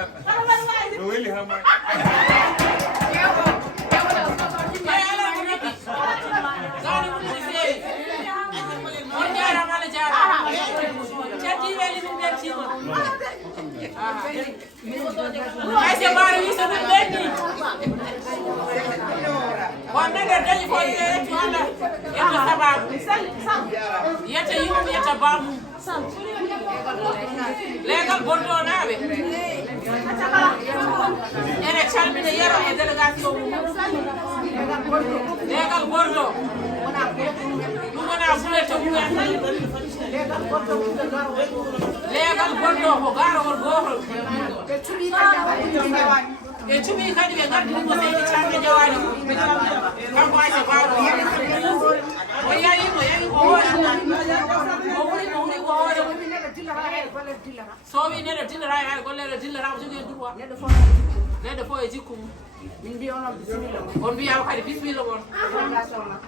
Really how much? Legal bordo nave. Ene calmine yero e délégation legal bordo. Lumana buleto legal bordo ko garo wor gohol. E tumi kadi be gardi ko seydi chambe jawani. Kanko ay sa baro. O yayi ko so we need a dinner I go let a dinner out again do what? Let the boy jikum. On be out at Bismillah.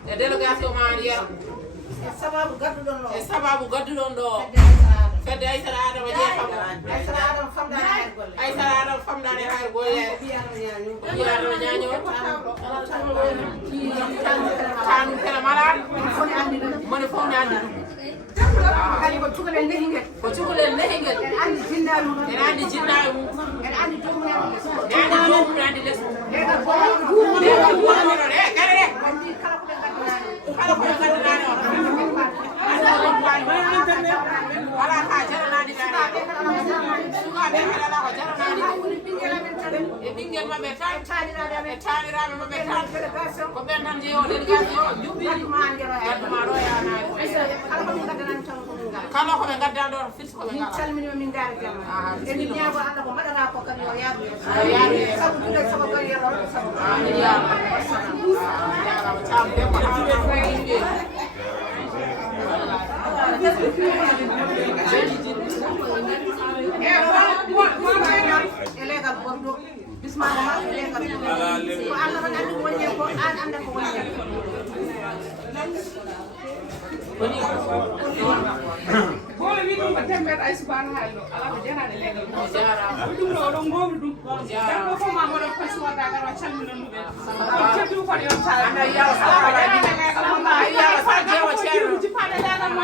The delegation Maria. A sababu Gadulondo. Fed I said Adam from down here. Kali ko cukalel nehingel en andi jinnalu en andi jomnandi les lega bo re kare andi kala ko gaddanani wala ka jarani suka be kala ko jarani bingel men tan e bingel mabbe tan tanirabe mabbe tan ko ben tan jeyo delegation jubbi ma ndira ma do yana kala ko gaddanani tan kala ko be gaddan do fit ko be ngala calmini min dara jama en ñaabo anda ko madana ko kan yo yaaru sabu dule sabu ko yero sabu ya tam be ko illegal bordo bismillah illegal ko Allah man andi wonne ko an anda ko wonne bole wi dum tembe ay subhanahu hallo ala ko jarane legal ko jara dum do ngom dum jara ko ma mo ko so wada garo chamino nube ko jetu ko yo tala na ya sa ala ni legal ma ya sa je wa chero ci fala dana mo